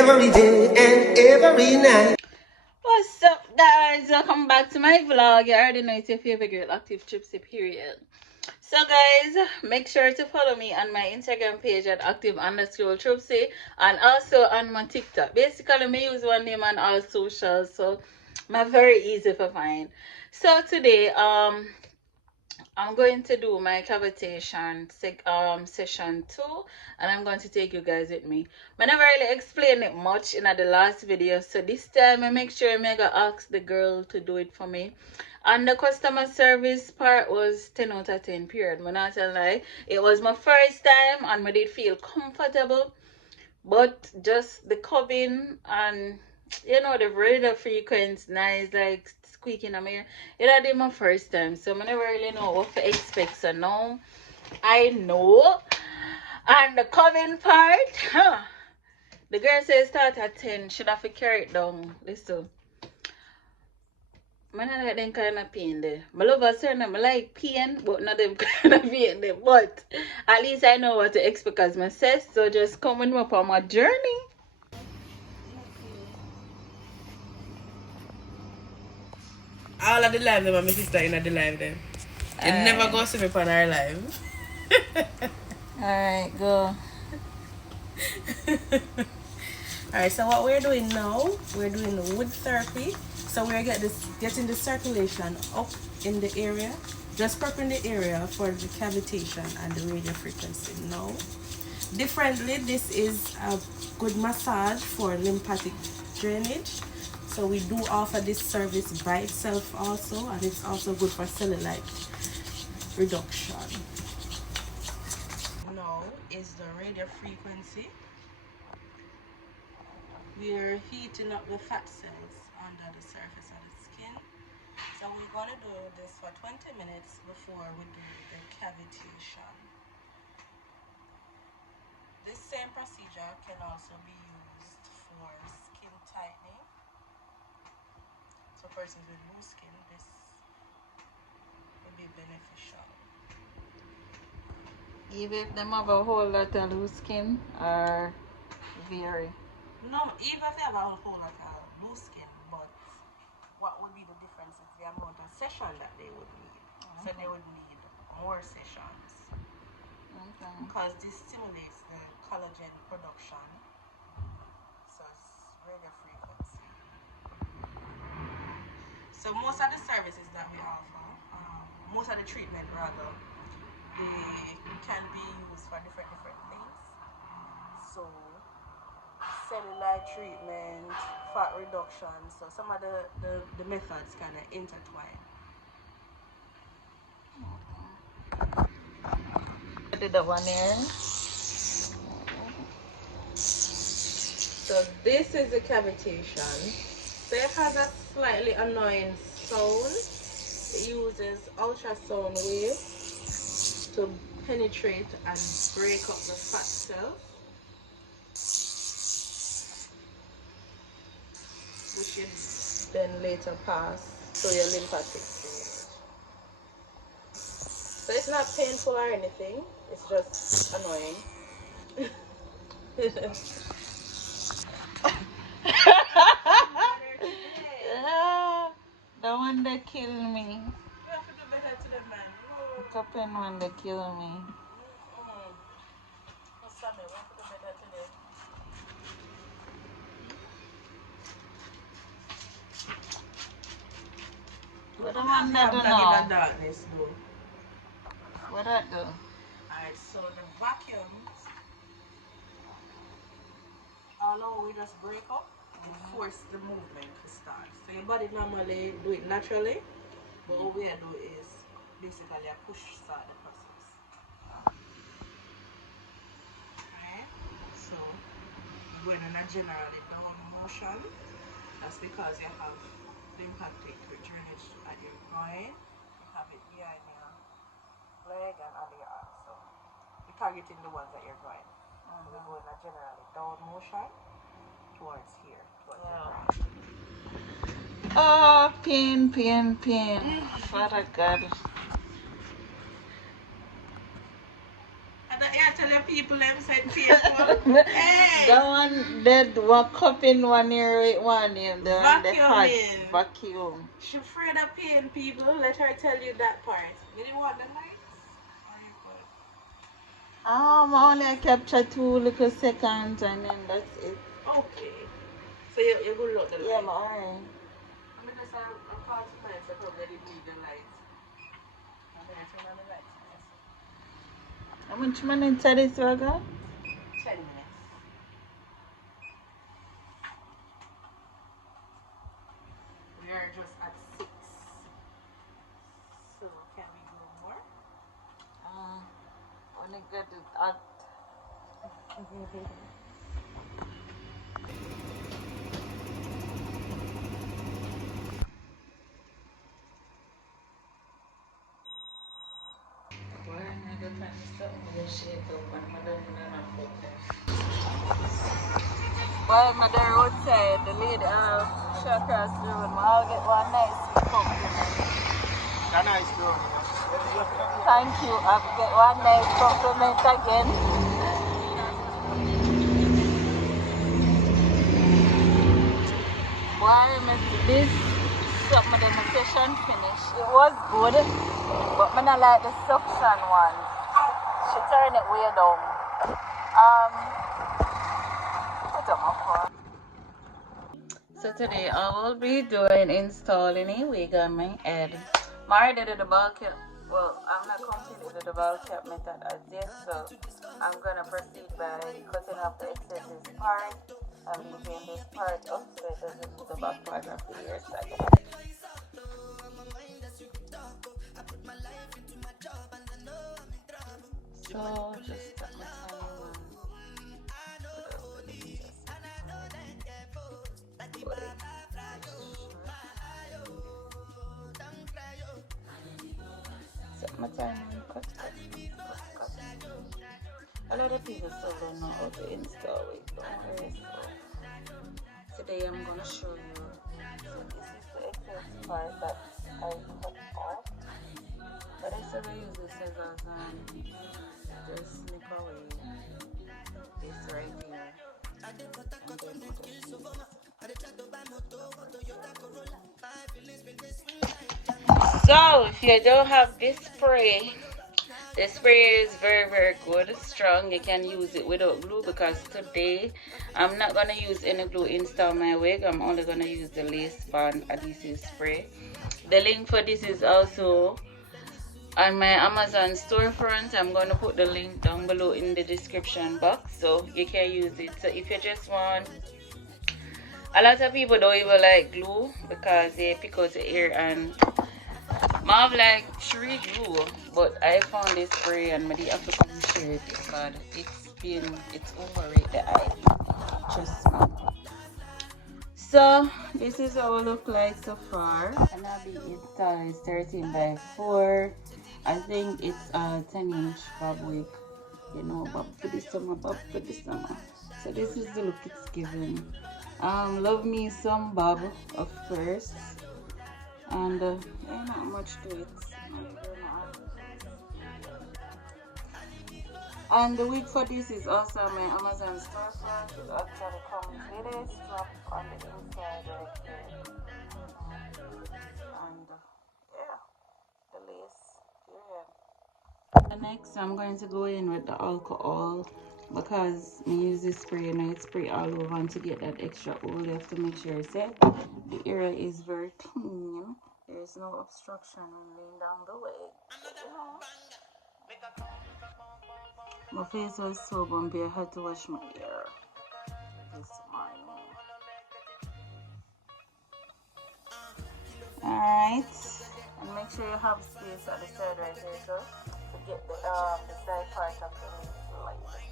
every day and every night. What's up, guys? Welcome back to my vlog. You already know it's your favorite girl, Active Chupsie, period. So, guys, make sure to follow me on my Instagram page at active_Chupsie and also on my TikTok. Basically, me use one name on all socials, so I'm very easy to find. So today, I'm going to do my cavitation session 2, and I'm going to take you guys with me. I never really explained it much in the last video, so this time I make sure I ask the girl to do it for me. And the customer service part was 10 out of 10, period. I'm not gonna lie. It was my first time and I did feel comfortable, but just the cupping and you know the radar frequency nice, like squeaking in my ear. It did my first time, so I never really know what to expect. So now I know. And the cupping part, the girl says start at 10. Should have to carry it down. Listen, I don't like them kind of pain there. I love a certain, I like pain, but not them kind of pain there. But at least I know what to expect as my sis. So just come with me up on my journey. All of the live them and my sister in the live them. You never go see me on our live. Alright, go. Alright, so what we're doing now, we're doing the wood therapy. So we're getting the circulation up in the area, just prepping the area for the cavitation and the radio frequency now. Differently, this is a good massage for lymphatic drainage. So we do offer this service by itself also, and it's also good for cellulite reduction. Now is the radio frequency. We're heating up the fat cells under the surface of the skin. So we're going to do this for 20 minutes before we do the cavitation. This same procedure can also be used for skin tightening. So persons with loose skin, this will be beneficial. Even if them have a whole lot of loose skin or very? No, even if they have a whole lot of loose skin, but what would be the difference is the amount of session that they would need. So they would need more sessions. Okay. Because this stimulates the collagen production. So it's radio frequency. So most of the services that we offer, most of the treatment rather, they can be used for different things. So cellulite treatment, fat reduction. So some of the methods kind of intertwine. I did that one here. So this is the cavitation. So it has a slightly annoying sound. It uses ultrasound waves to penetrate and break up the fat cells, which you then later pass to your lymphatic drainage. So it's not painful or anything, it's just annoying. The one that killed me. You have to do better to the man. The cupping one that killed me. What the one that do now? Darkness, though. What that do? Alright, so the vacuums, although we just break up, it force the movement to start. So your body normally do it naturally, but what we do is basically a push start the process. Alright, so we're going in a generally down motion. That's because you have lymphatic drainage at your groin, you have it behind your leg and under your arm. So you're targeting the ones at your groin. So we go in a generally down motion towards here, towards your groin. Oh, pain. Father God. And I tell your people people them said faithful. Hey! That one dead one cup in one ear with one in the hot vacuum. She afraid of paying people. Let her tell you that part. You didn't want the lights? I only capture 2 little seconds and then that's it. Okay. So you go look the lights? Yeah, alright. I mean, just a call to mine, so probably didn't need the lights. I'm going to turn on the lights. How much money inside this we got? 10 minutes. We are just at 6. So can we go more? When I get it out. Well, my dear outside, the lady shot across the road. I'll get one nice compliment. A nice girl. Thank you. I'll get one nice compliment again. Why this something in the session finish? It was good, but I don't like the suction one. She turned it way down. So today I will be doing installing a wig on my head. I already did the ball cap. Well, I'm not completed with the ball cap method as yet, so I'm gonna proceed by cutting off the excess part and leaving this part up so it doesn't put the back part of the hairstyle. So just put my time on. My time on cut. A lot of people still don't know how to install it, don't worry. So today I'm gonna show you. So this is the excess part that I cut off. But I still use this as just snip away this right here. And then put So if you don't have this spray, the spray is very good, strong. You can use it without glue because today I'm not gonna use any glue install my wig. I'm only gonna use the lace band adhesive spray. The link for this is also on my Amazon storefront. I'm gonna put the link down below in the description box so you can use it. So if you just want, a lot of people don't even like glue because they pick out the hair, and I have like 3 glue, but I found this spray and I didn't have to come share it because it's overrated the eye. Trust me. So this is how it look like so far. And I'll be installing 13 by 4. I think it's a 10-inch bob wig. You know, bob for the summer, bob for the summer. So this is the look it's given. Love me some bob, of course. And there's not much to it. And the wig for this is also my Amazon storefront. It actually comes with a strap on the inside right here. And yeah, the lace here. And next I'm going to go in with the alcohol because I use this spray and I spray all over, and to get that extra oil you have to make sure that the area is very clean. There is no obstruction when laying down the wig. My face was so bumpy, I had to wash my hair this morning. Alright, and make sure you have space at the side right here so to get the side part of the lace.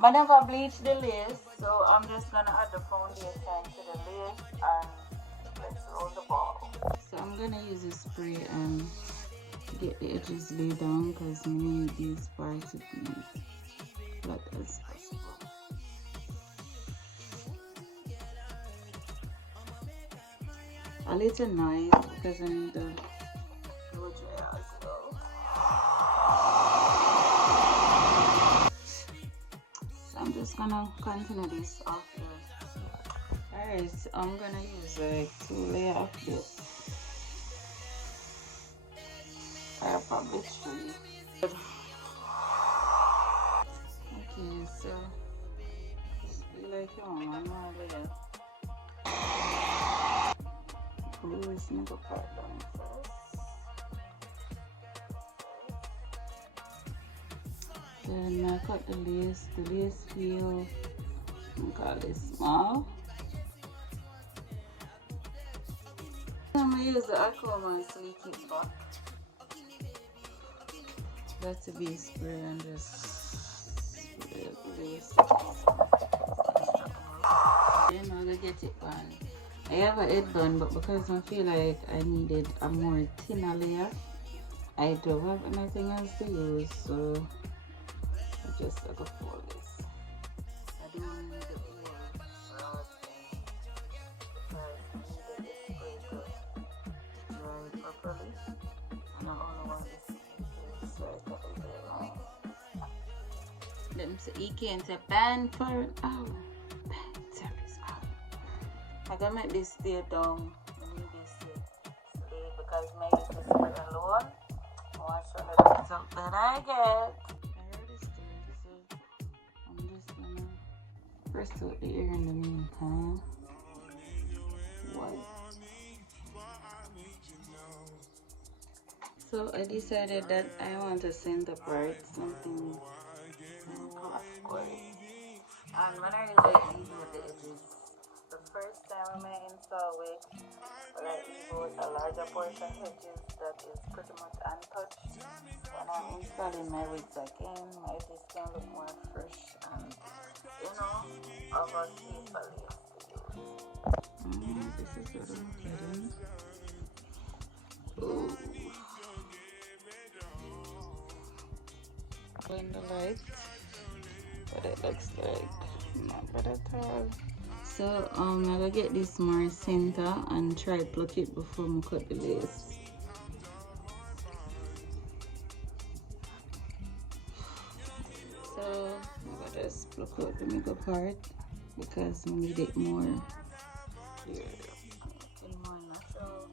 I never bleach the lace, so I'm just gonna add the foundation to the lace and let's roll the ball. So I'm gonna use a spray and get the edges laid down because we need these parts to be flat as possible. A little noise because I need to blow dry as well. just gonna continue this off here. Alright, so I'm gonna use like 2 layers of this. Or probably 3. Okay, so just be like one more layer. Pull this middle part down first. Then I cut the lace feel, call it small. I'm gonna use the Aquaman and sleek it back. That's a base spray and just spray the lace. Then I'm gonna get it bun. I have a head bun, but because I feel like I needed a more thinner layer, I don't have anything else to use, so I just like a fold this. I don't need the whole broad thing because I needed this spray to dry properly, and I only want this so I cut it very long. Them say you can't say band for an hour. Band service hour. I'm gonna make this stay down. I need this stay because my use this spray alone. Watch one of the result that I get. I'm just gonna press out the ear in the meantime. What? So I decided that I want to center part something cloth cord. And when I really leave with the edges, the first time when I install it, I leave out a larger portion edges that is pretty much untouched. When I'm installing my wigs again, my edges can look more fresh and, you know, of a safer lace to use. This is what I'm getting. Ooh. In the light, but it looks like not bad at all. So I'm gonna get this more center and try pluck it before I cut the lace. So I'm gonna just pluck out the middle part because I need it more clear and more natural.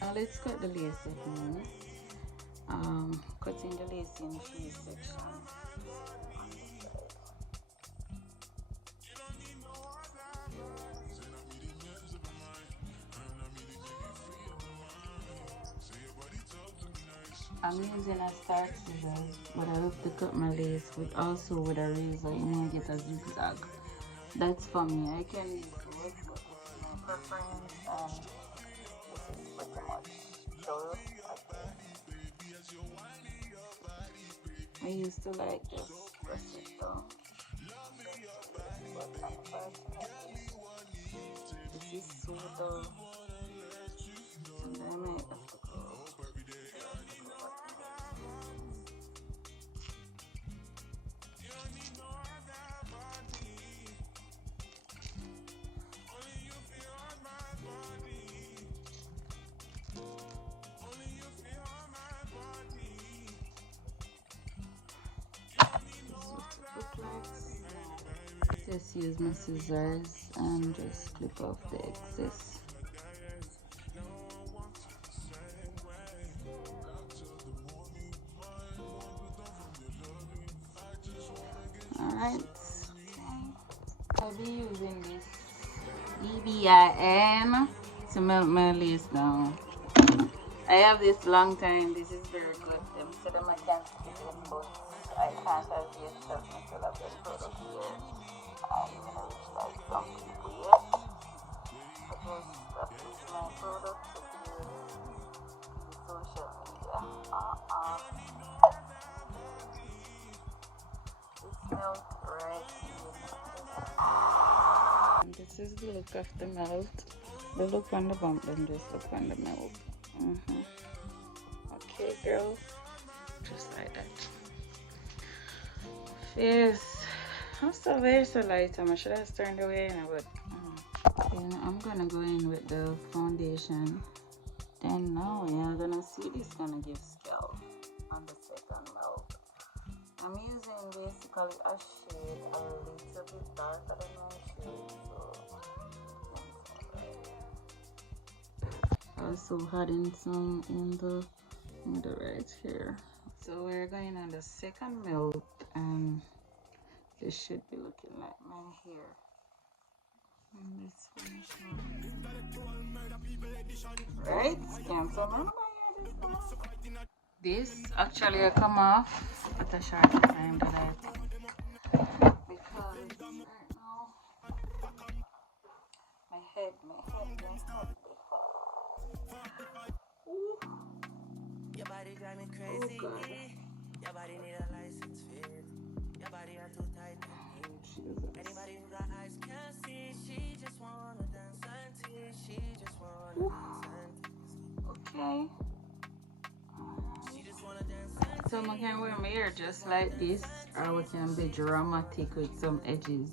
Now let's cut the lace up now. Cutting the lace in 3 sections on the side. I'm using a starch scissors, but I love to cut my lace with with a razor, you know, get a zigzag. That's for me. I can use wood, but this is my preference, and this is pretty much sure. I used to like just press it down. But unfortunately, this is so dull. And I might have to go. Just use my scissors and just clip off the excess. Alright, I'll be using this EBIN to melt my lace down. I have this long time. This is very good. Them said I can't skip it, but I can't have this because I still have this product here. I'm gonna reach like some people yet. Because that is my product to use in social media. It smells right here. This is the look of the melt. The look on the bump and just look on the melt. Okay, girl. Just like that. Yes. I'm so very so light. I should have turned away now, but then I'm gonna go in with the foundation. Then now you're gonna see this gonna give scale on the second melt. I'm using basically a shade a little bit darker than my shade, so also adding some in the middle right here. So we're going on the second melt, and this should be looking like my hair. And this one, right? Can't tell me my hair this come off. This actually come off at a short time that I because right now my head. Ooh. Your body drive me crazy. Oh God. Your body need a license fit. Your body are too tight. Anybody who got eyes can't see. She just wanna dance and tease. She just wanna dance and tease. Okay. She just wanna dance and So I can wear my hair just like this, or we can be dramatic with some edges.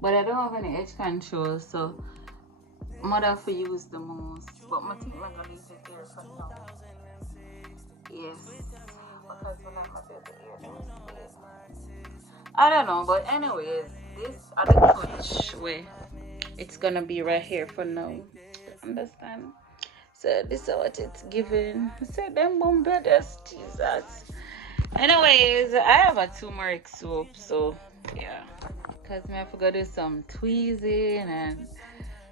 But I don't have any edge control, so I'm have to use the most. But I think I'm gonna leave it there for now. Yes, because when I'm a baby ear, I don't know, but anyways, this are the touch way. It's gonna be right here for now. Understand? So this is what it's giving. Say them boom brothers, Jesus. Anyways, I have a turmeric soap, so yeah. Cause I forgot to do some tweezing, and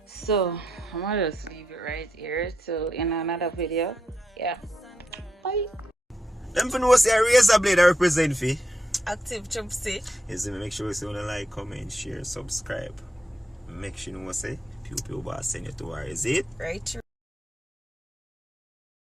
so I'm gonna just leave it right here till in another video. Yeah. Bye. Them for know say a razor blade I represent for. Active Chupsie. Is make sure you wanna like, comment, share, subscribe. Make sure you know what say. People send you to where is it? Right.